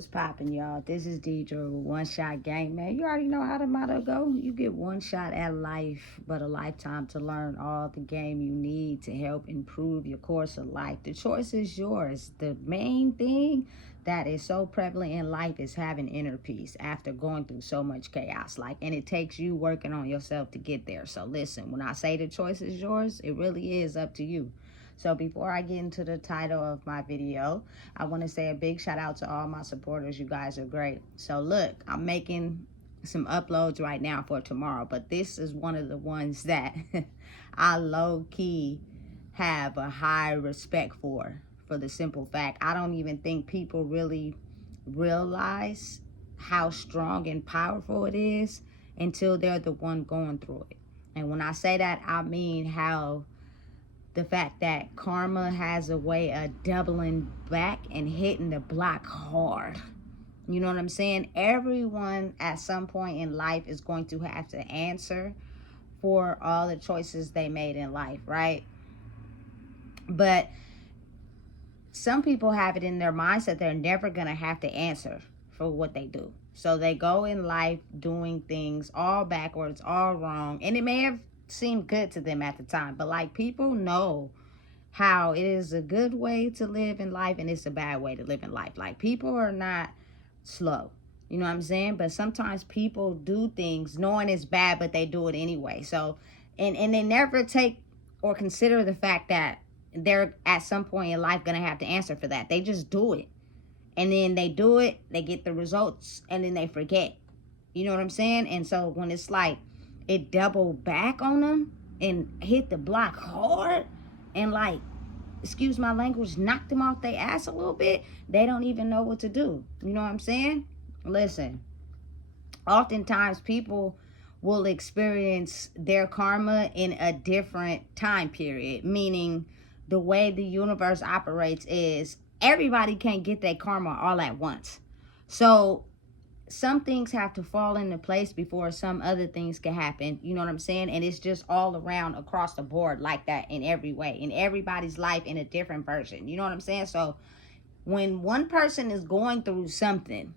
What's poppin', y'all? This is Deidre with One Shot Game. Man, you already know how the motto go. You get one shot at life, but a lifetime to learn all the game you need to help improve your course of life. The choice is yours. The main thing that is so prevalent in life is having inner peace after going through so much chaos. And it takes you working on yourself to get there. So listen, when I say the choice is yours, it really is up to you. So before I get into the title of my video, I want to say a big shout out to all my supporters. You guys are great. So look, I'm making some uploads right now for tomorrow, but this is one of the ones that I low-key have a high respect for the simple fact I don't even think people really realize how strong and powerful it is until they're the one going through it. And when I say that, I mean how the fact that karma has a way of doubling back and hitting the block hard. You know what I'm saying? Everyone at some point in life is going to have to answer for all the choices they made in life, right? But some people have it in their mindset they're never going to have to answer for what they do. So they go in life doing things all backwards, all wrong. And it may have seemed good to them at the time, but people know how it is a good way to live in life and it's a bad way to live in life. People are not slow, you know what I'm saying? But sometimes people do things knowing it's bad, but they do it anyway. So and they never take or consider the fact that they're at some point in life gonna have to answer for that. They just do it, and then they do it, they get the results, and then they forget. You know what I'm saying? And so when it's it double back on them and hit the block hard and excuse my language, knock them off their ass a little bit, they don't even know what to do. You know what I'm saying? Listen, oftentimes people will experience their karma in a different time period, meaning the way the universe operates is everybody can't get their karma all at once. So some things have to fall into place before some other things can happen. You know what I'm saying? And it's just all around across the board like that in every way, in everybody's life in a different version. You know what I'm saying? So when one person is going through something,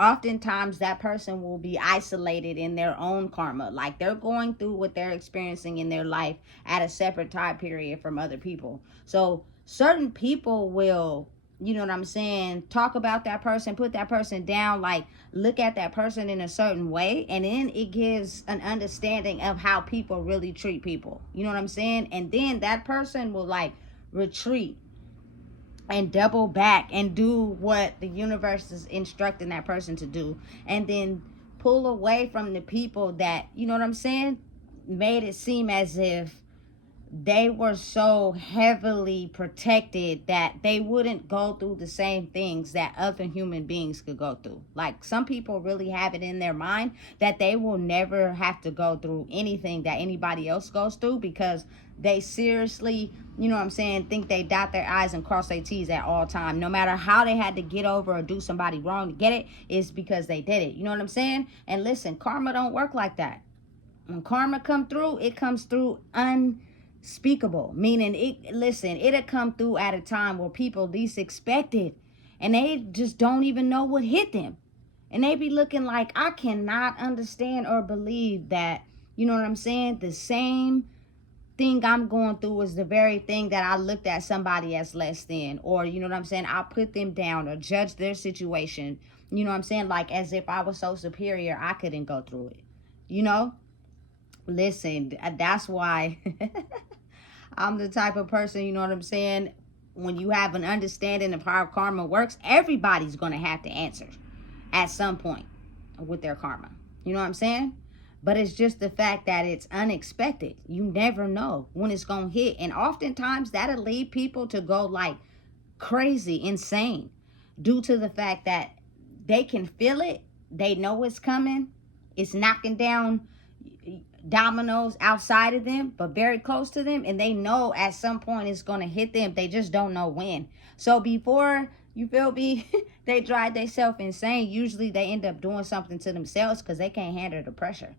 oftentimes that person will be isolated in their own karma. They're going through what they're experiencing in their life at a separate time period from other people. So certain people will, you know what I'm saying, talk about that person, put that person down, look at that person in a certain way, and then it gives an understanding of how people really treat people. You know what I'm saying? And then that person will retreat and double back and do what the universe is instructing that person to do, and then pull away from the people that, you know what I'm saying, made it seem as if they were so heavily protected that they wouldn't go through the same things that other human beings could go through. Some people really have it in their mind that they will never have to go through anything that anybody else goes through because they seriously, you know what I'm saying, think they dot their I's and cross their T's at all time. No matter how they had to get over or do somebody wrong to get it, is because they did it. You know what I'm saying? And listen, karma don't work like that. When karma come through, it comes through unspeakable, meaning it'll come through at a time where people least expect it, and they just don't even know what hit them, and they be looking like, I cannot understand or believe that, you know what I'm saying, the same thing I'm going through is the very thing that I looked at somebody as less than, or you know what I'm saying, I put them down or judge their situation, you know what I'm saying, as if I was so superior I couldn't go through it, you know. Listen, that's why I'm the type of person, you know what I'm saying, when you have an understanding of how karma works, everybody's going to have to answer at some point with their karma. You know what I'm saying? But it's just the fact that it's unexpected. You never know when it's going to hit. And oftentimes that'll lead people to go crazy, insane, due to the fact that they can feel it. They know it's coming. It's knocking down dominoes outside of them, but very close to them, and they know at some point it's going to hit them. They just don't know when. So before, you feel me, they drive themselves insane, usually they end up doing something to themselves because they can't handle the pressure.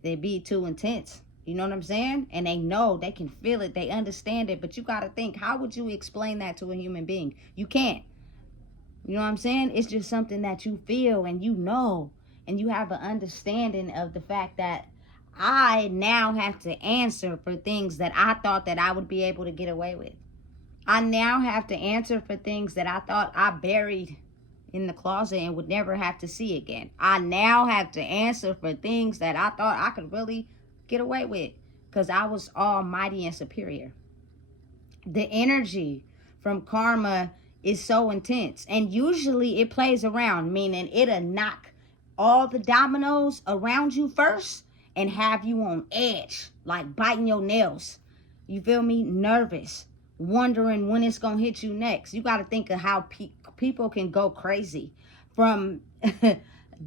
They be too intense. You know what I'm saying? And they know, they can feel it, they understand it, but you got to think, how would you explain that to a human being? You can't. You know what I'm saying? It's just something that you feel and you know, and you have an understanding of the fact that I now have to answer for things that I thought that I would be able to get away with. I now have to answer for things that I thought I buried in the closet and would never have to see again. I now have to answer for things that I thought I could really get away with because I was almighty and superior. The energy from karma is so intense, and usually it plays around, meaning it'll knock all the dominoes around you first and have you on edge, like biting your nails. You feel me? Nervous, wondering when it's gonna hit you next. You got to think of how people can go crazy from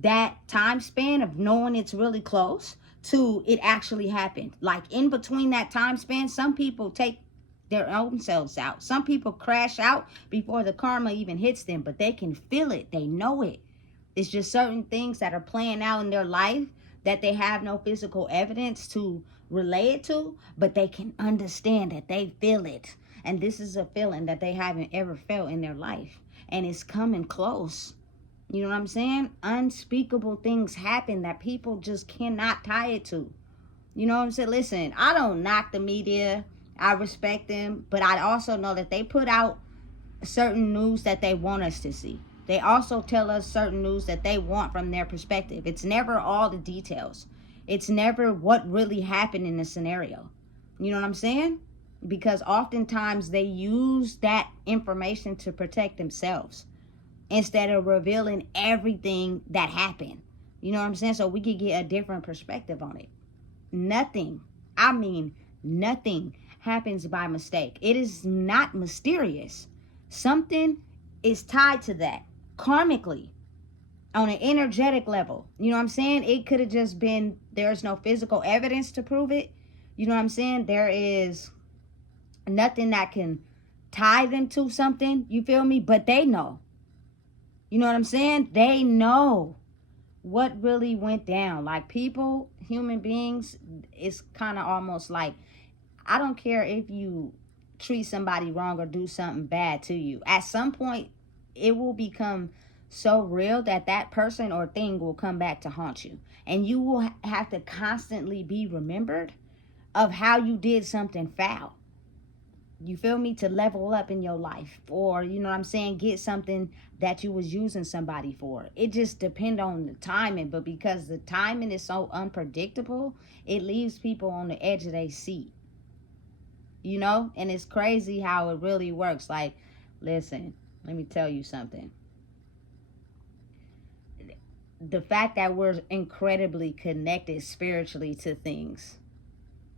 that time span of knowing it's really close to it actually happened. Like in between that time span, some people take their own selves out. Some people crash out before the karma even hits them, but they can feel it. They know it. It's just certain things that are playing out in their life that they have no physical evidence to relay it to, but they can understand that they feel it. And this is a feeling that they haven't ever felt in their life. And it's coming close. You know what I'm saying? Unspeakable things happen that people just cannot tie it to. You know what I'm saying? Listen, I don't knock the media. I respect them, but I also know that they put out certain news that they want us to see. They also tell us certain news that they want from their perspective. It's never all the details. It's never what really happened in the scenario. You know what I'm saying? Because oftentimes they use that information to protect themselves instead of revealing everything that happened. You know what I'm saying? So we could get a different perspective on it. Nothing, I mean nothing, happens by mistake. It is not mysterious. Something is tied to that karmically on an energetic level. You know what I'm saying? It could have just been there's no physical evidence to prove it. You know what I'm saying? There is nothing that can tie them to something. You feel me? But they know. You know what I'm saying? They know what really went down. Like people, human beings, it's kind of almost like, I don't care if you treat somebody wrong or do something bad to you. At some point, it will become so real that that person or thing will come back to haunt you. And you will have to constantly be remembered of how you did something foul. You feel me? To level up in your life. Or, you know what I'm saying, get something that you was using somebody for. It just depends on the timing. But because the timing is so unpredictable, it leaves people on the edge of their seat. You know, and it's crazy how it really works. Like, listen, let me tell you something. The fact that we're incredibly connected spiritually to things,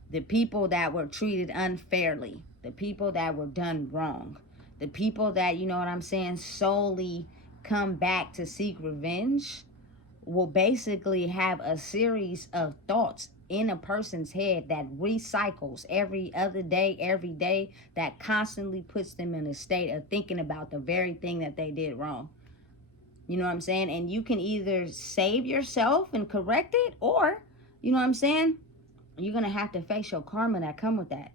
the people that were treated unfairly, the people that were done wrong, the people that, you know what I'm saying, solely come back to seek revenge, will basically have a series of thoughts in a person's head that recycles every other day, every day, that constantly puts them in a state of thinking about the very thing that they did wrong. You know what I'm saying? And you can either save yourself and correct it, or, you know what I'm saying, you're going to have to face your karma that come with that.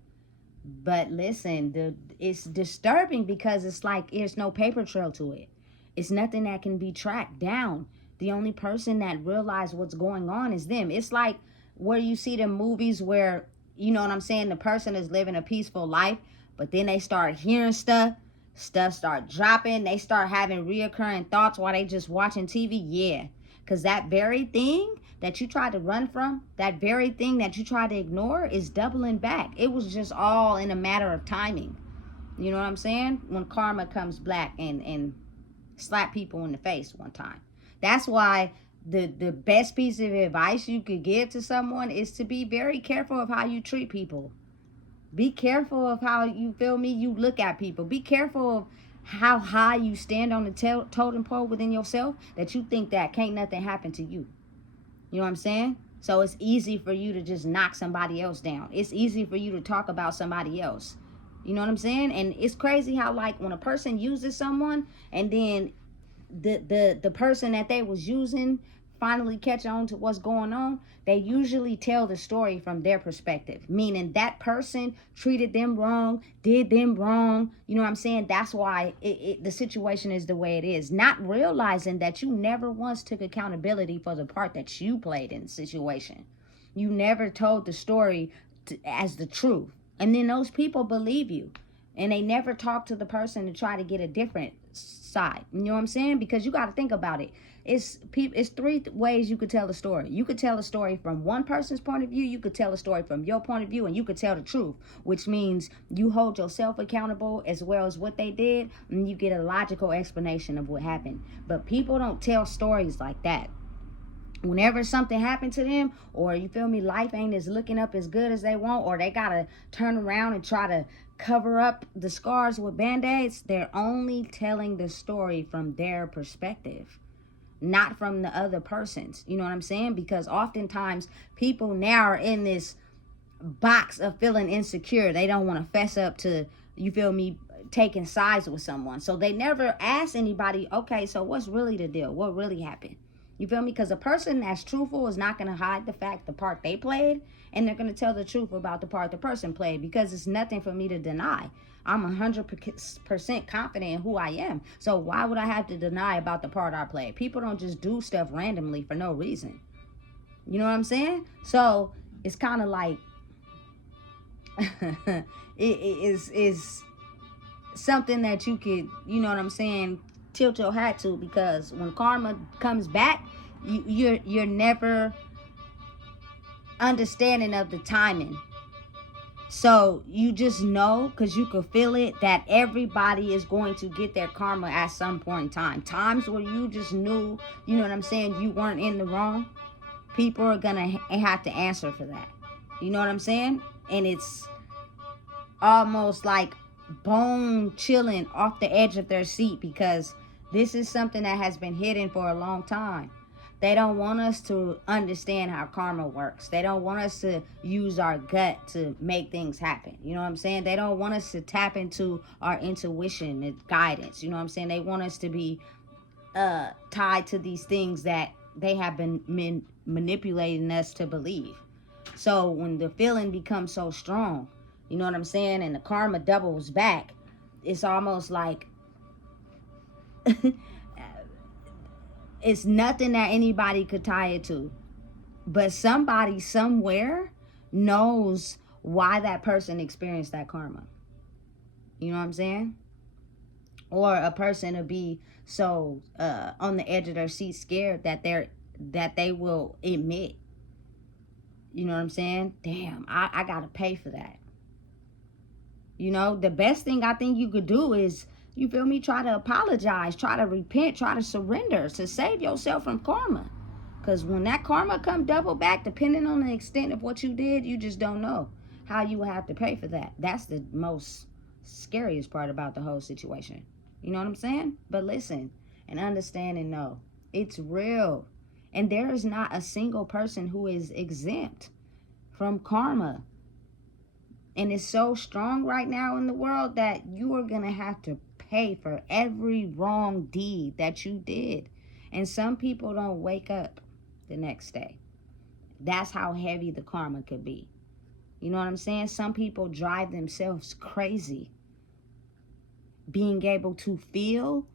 But listen, it's disturbing because it's like there's no paper trail to it. It's nothing that can be tracked down. The only person that realizes what's going on is them. It's like where you see the movies where, you know what I'm saying, the person is living a peaceful life, but then they start hearing stuff start dropping, they start having reoccurring thoughts while they just watching TV. Yeah, because that very thing that you tried to run from, that very thing that you tried to ignore is doubling back. It was just all in a matter of timing. You know what I'm saying? When karma comes back and slap people in the face one time. That's why the best piece of advice you could give to someone is to be very careful of how you treat people. Be careful of how, you feel me, you look at people. Be careful of how high you stand on the totem pole within yourself, that you think that can't nothing happen to you. You know what I'm saying? So it's easy for you to just knock somebody else down. It's easy for you to talk about somebody else. You know what I'm saying? And it's crazy how, like, when a person uses someone and then the person that they was using finally catch on to what's going on, they usually tell the story from their perspective, meaning that person treated them wrong, did them wrong. You know what I'm saying? That's why the situation is the way it is. Not realizing that you never once took accountability for the part that you played in the situation. You never told the story as the truth. And then those people believe you. And they never talk to the person to try to get a different side. You know what I'm saying? Because you got to think about it. It's three ways you could tell a story. You could tell a story from one person's point of view. You could tell a story from your point of view. And you could tell the truth, which means you hold yourself accountable as well as what they did. And you get a logical explanation of what happened. But people don't tell stories like that. Whenever something happened to them, or you feel me, life ain't as looking up as good as they want, or they gotta turn around and try to cover up the scars with band-aids, they're only telling the story from their perspective, not from the other person's. You know what I'm saying? Because oftentimes people now are in this box of feeling insecure. They don't want to fess up to, you feel me, taking sides with someone. So they never ask anybody, okay, so what's really the deal? What really happened? You feel me? Because a person that's truthful is not going to hide the part they played, and they're going to tell the truth about the part the person played, because it's nothing for me to deny. I'm 100% confident in who I am. So why would I have to deny about the part I played? People don't just do stuff randomly for no reason. You know what I'm saying? So it's kind of like it is something that you could, you know what I'm saying, tilt your hat to, because when karma comes back, you're never understanding of the timing. So you just know, because you can feel it, that everybody is going to get their karma at some point in time. Times where you just knew, you know what I'm saying, you weren't in the wrong. People are going to have to answer for that. You know what I'm saying? And it's almost like bone chilling off the edge of their seat, because this is something that has been hidden for a long time. They don't want us to understand how karma works. They don't want us to use our gut to make things happen. You know what I'm saying? They don't want us to tap into our intuition and guidance. You know what I'm saying? They want us to be tied to these things that they have been manipulating us to believe. So when the feeling becomes so strong, you know what I'm saying, and the karma doubles back, it's almost like it's nothing that anybody could tie it to. But somebody somewhere knows why that person experienced that karma. You know what I'm saying? Or a person to be so on the edge of their seat, scared that they will admit. You know what I'm saying? Damn, I gotta pay for that. You know, the best thing I think you could do is, you feel me, try to apologize, try to repent, try to surrender to save yourself from karma. Because when that karma come double back, depending on the extent of what you did, you just don't know how you will have to pay for that. That's the most scariest part about the whole situation. You know what I'm saying? But listen and understand and know it's real. And there is not a single person who is exempt from karma. And it's so strong right now in the world that you are going to have to pay for every wrong deed that you did. And some people don't wake up the next day. That's how heavy the karma could be. You know what I'm saying? Some people drive themselves crazy being able to feel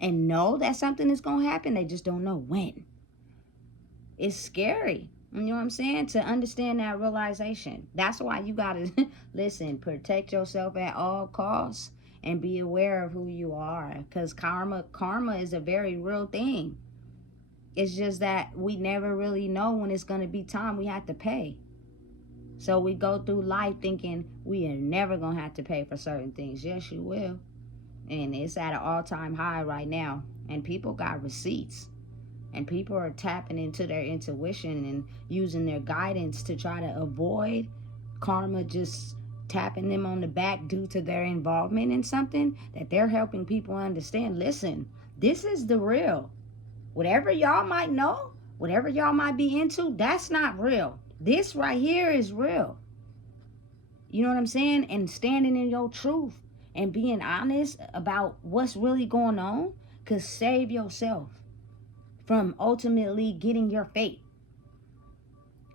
and know that something is going to happen. They just don't know when. It's scary. You know what I'm saying? To understand that realization. That's why you got to, listen, protect yourself at all costs and be aware of who you are. Because karma is a very real thing. It's just that we never really know when it's going to be time we have to pay. So we go through life thinking we are never going to have to pay for certain things. Yes, you will. And it's at an all-time high right now. And people got receipts. And people are tapping into their intuition and using their guidance to try to avoid karma just tapping them on the back due to their involvement in something that they're helping people understand. Listen, this is the real. Whatever y'all might know, whatever y'all might be into, that's not real. This right here is real. You know what I'm saying? And standing in your truth and being honest about what's really going on could save yourself. from ultimately getting your fate.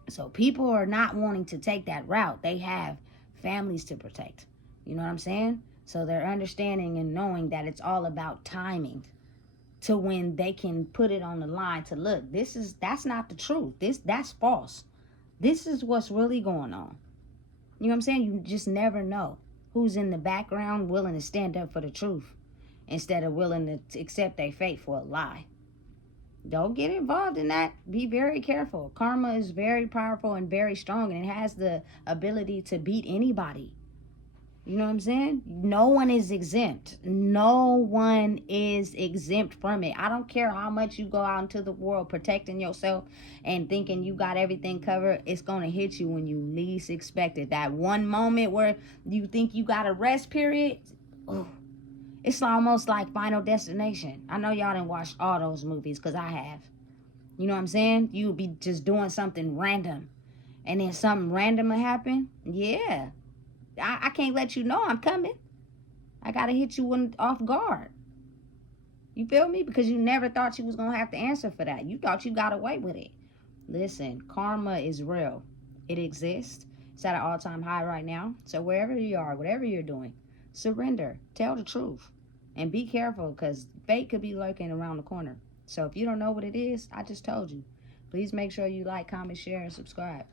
So people are not wanting to take that route. They have families to protect. You know what I'm saying? So they're understanding and knowing that it's all about timing to when they can put it on the line to look, that's not the truth. That's false. This is what's really going on. You know what I'm saying? You just never know who's in the background willing to stand up for the truth instead of willing to accept their fate for a lie. Don't get involved in that. Be very careful. Karma is very powerful and very strong, and it has the ability to beat anybody. You know what I'm saying? No one is exempt. No one is exempt from it. I don't care how much you go out into the world protecting yourself and thinking you got everything covered. It's going to hit you when you least expect it. That one moment where you think you got a rest period, oh, it's almost like Final Destination. I know y'all didn't watch all those movies because I have. You know what I'm saying? You would be just doing something random and then something random will happen. Yeah. I can't let you know I'm coming. I got to hit you off guard. You feel me? Because you never thought you was going to have to answer for that. You thought you got away with it. Listen, karma is real. It exists. It's at an all-time high right now. So wherever you are, whatever you're doing, surrender. Tell the truth. And be careful because fate could be lurking around the corner. So if you don't know what it is, I just told you. Please make sure you like, comment, share, and subscribe.